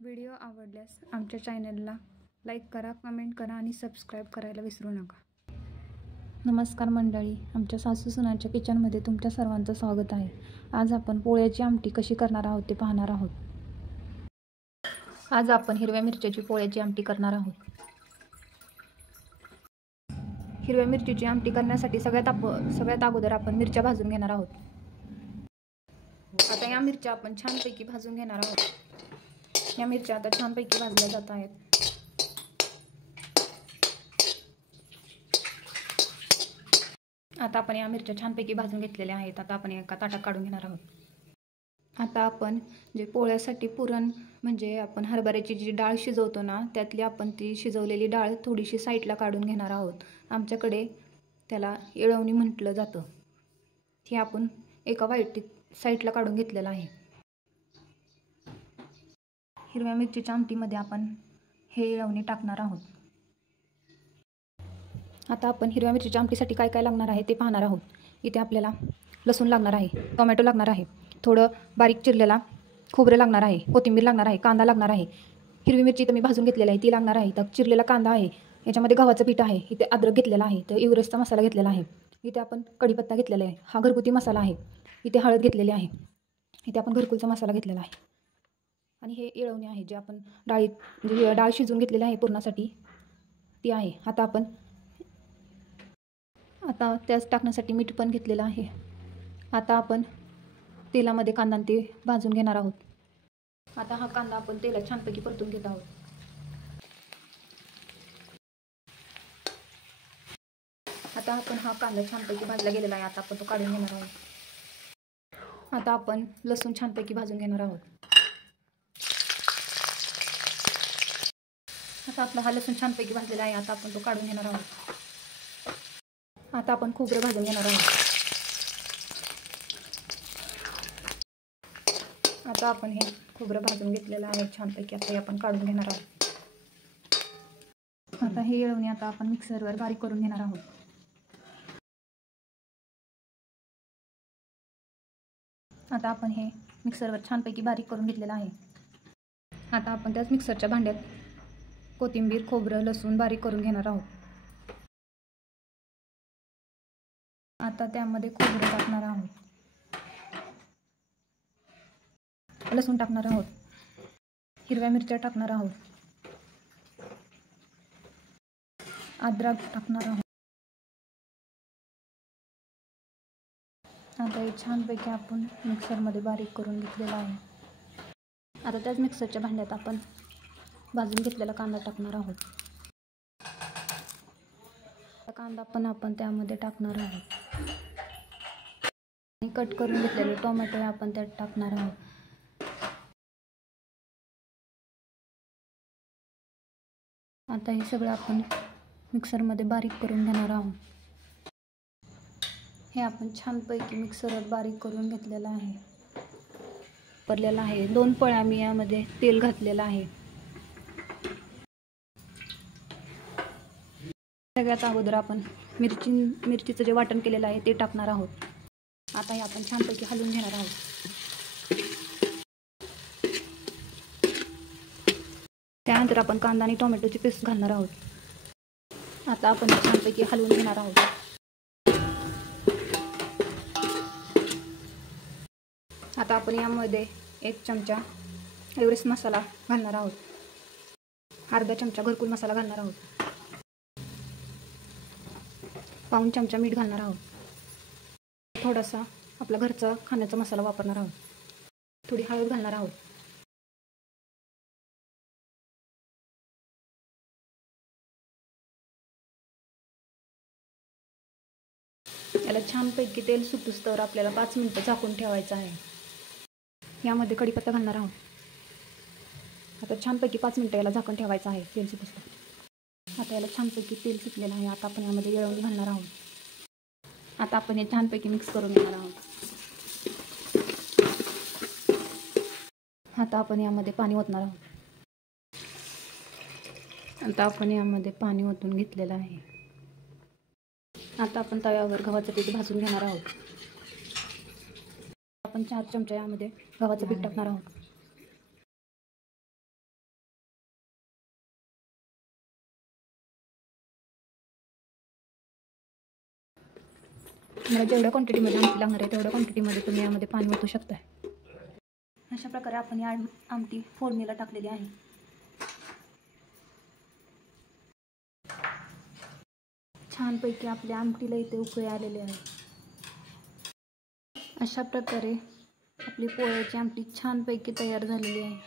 Video आवडल्यास आमच्या चॅनलला लाईक करा, कमेंट करा आणि सबस्क्राईब करायला विसरू नका. नमस्कार मंडळी, आमच्या सासू सुनांच्या किचनमध्ये तुमच्या सर्वांचं स्वागत आहे. आज आपण पोळ्याची आमटी कशी करणार आहोत ते पाहणार आहोत. आज आपण हिरव्या मिरच्याची पोळ्याची आमटी करणार आहोत. हिरव्या मिरचीची आमटी करण्यासाठी सगळ्यात अगोदर आपण मिरच्या भाजून घेणार आहोत. आता या मिरच्या आपण छानपैकी भाजून घेणार आहोत. या मिरच्या आता छानपैकी भाजल्या जात आहेत. आता आपण या मिरच्या छानपैकी भाजून घेतलेल्या आहेत. आता आपण एका ताटात काढून घेणार आहोत. आता आपण जे पोळ्यासाठी पुरण म्हणजे आपण हरभऱ्याची जी डाळ शिजवतो ना, त्यातली आपण ती शिजवलेली डाळ थोडीशी साईडला काढून घेणार आहोत. आमच्याकडे त्याला येळवणी म्हटलं जातं. हे आपण एका वाटीत साईडला काढून घेतलेलं आहे. हिरव्या मिरचीच्या आमटीमध्ये आपण हे येळवणी टाकणार आहोत. आता आपण हिरव्या मिरचीच्या आमटीसाठी काय काय लागणार आहे ते पाहणार आहोत. इथे आपल्याला लसूण लागणार आहे, टोमॅटो लागणार आहे, थोडं बारीक चिरलेला खोबरं लागणार आहे, कोथिंबीर लागणार आहे, कांदा लागणार आहे, हिरवी मिरची तर मी भाजून घेतलेली आहे ती लागणार आहे, तर चिरलेला कांदा आहे, याच्यामध्ये गव्हाचं पीठ आहे, इथे अद्रक घेतलेला आहे, तर एव्हरेस्टचा मसाला घेतलेला आहे, इथे आपण कढीपत्ता घेतलेला आहे, हा घरगुती मसाला आहे, इथे हळद घेतलेली आहे, इथे आपण घरकुलचा मसाला घेतलेला आहे आणि हे येळवणी आहे जे आपण म्हणजे डाळ शिजवून घेतलेली आहे पुरणासाठी ती आहे. आता त्याच टाकण्यासाठी मीठ पण घेतलेलं आहे. आता आपण तेलामध्ये कांदा ते भाजून घेणार आहोत. आता हा कांदा आपण तेलात छानपैकी परतून घेत आहोत. आता आपण हा कांदा छानपैकी भाजला गेलेला आहे. आता आपण तो काढून घेणार आहोत. आता आपण लसूण छानपैकी भाजून घेणार आहोत. आता आपला हा लसूण छानपैकी भाजलेला आहे. आता आपण तो काढून घेणार आहोत. आता आपण खोबरं भाजून घेणार आहोत. आता आपण हे खोबरं भाजून घेतलेलं आहे छानपैकी. आता हे आपण काढून घेणार आहोत. आता हे येळवणी आता आपण मिक्सरवर बारीक करून घेणार आहोत. आता आपण हे मिक्सरवर छानपैकी बारीक करून घेतलेलं आहे. आता आपण त्याच मिक्सरच्या भांड्यात कोथिंबीर, खोबरं, लसूण बारीक करून घेणार आहोत. आता त्यामध्ये खोबरं टाकणार आहोत, लसूण टाकणार आहोत, हिरव्या मिरच्या टाकणार आहोत, अद्रक टाकणार आहोत. आता हे छानपैकी आपण मिक्सरमध्ये बारीक करून घेतलेलं आहे. आता त्याच मिक्सरच्या भांड्यात आपण भाजून घेतलेला कांदा टाकणार आहोत. कांदा पण आपण त्यामध्ये टाकणार आहोत आणि कट करून घेतलेले टोमॅटो आपण त्यात टाकणार आहोत. आता हे सगळं आपण मिक्सरमध्ये बारीक करून घेणार आहोत. हे आपण छानपैकी मिक्सरवर बारीक करून घेतलेलं आहे. वापरलेला आहे. 2 पळ्या मी यामध्ये तेल घातलेलं आहे. सगळ्यात अगोदर आपण मिरचीचं जे वाटण केलेलं आहे ते टाकणार आहोत. आता हे आपण छानपैकी हलवून घेणार आहोत. त्यानंतर आपण कांदा आणि टोमॅटोची पेस्ट घालणार आहोत. आता आपण छानपैकी हलवून घेणार आहोत. आता आपण यामध्ये 1 चमचा एव्हरेस्ट मसाला घालणार आहोत. अर्धा चमचा घरकुल मसाला घालणार आहोत. पाऊण चमचा मीठ घालणार आहोत. थोडासा आपला घरचा खाण्याचा मसाला वापरणार आहोत. थोडी हळद घालणार आहोत. याला छानपैकी तेल सुटूस्तवर आपल्याला 5 मिनिटं झाकून ठेवायचं आहे. यामध्ये कढीपत्ता घालणार आहोत. आता छानपैकी 5 मिनिटं याला झाकून ठेवायचं आहे तेल सुटूस्तवर. आता याला छानपैकी तेल सुटलेलं आहे. आता आपण यामध्ये येळवणी घालणार आहोत. आता आपण हे छानपैकी मिक्स करून घेणार आहोत. आता आपण यामध्ये पाणी ओतणार आहोत. आता आपण यामध्ये पाणी ओतून घेतलेलं आहे. आता आपण तव्यावर गव्हाचं पीठ भाजून घेणार आहोत. आपण 4 चमचे यामध्ये गव्हाचं पीठ टाकणार आहोत. तुम्हाला जेवढ्या क्वांटिटीमध्ये आमटी लागणार आहे तेवढ्या क्वांटिटीमध्ये तुम्ही यामध्ये पाणी ओतू शकताय. अशा प्रकारे आपण या आमटी फोडणीला टाकलेली आहे. छानपैकी आपल्या आमटीला इथे उकळी आलेली आहे. अशा प्रकारे आपली पोळ्याची आमटी छानपैकी तयार झालेली आहे.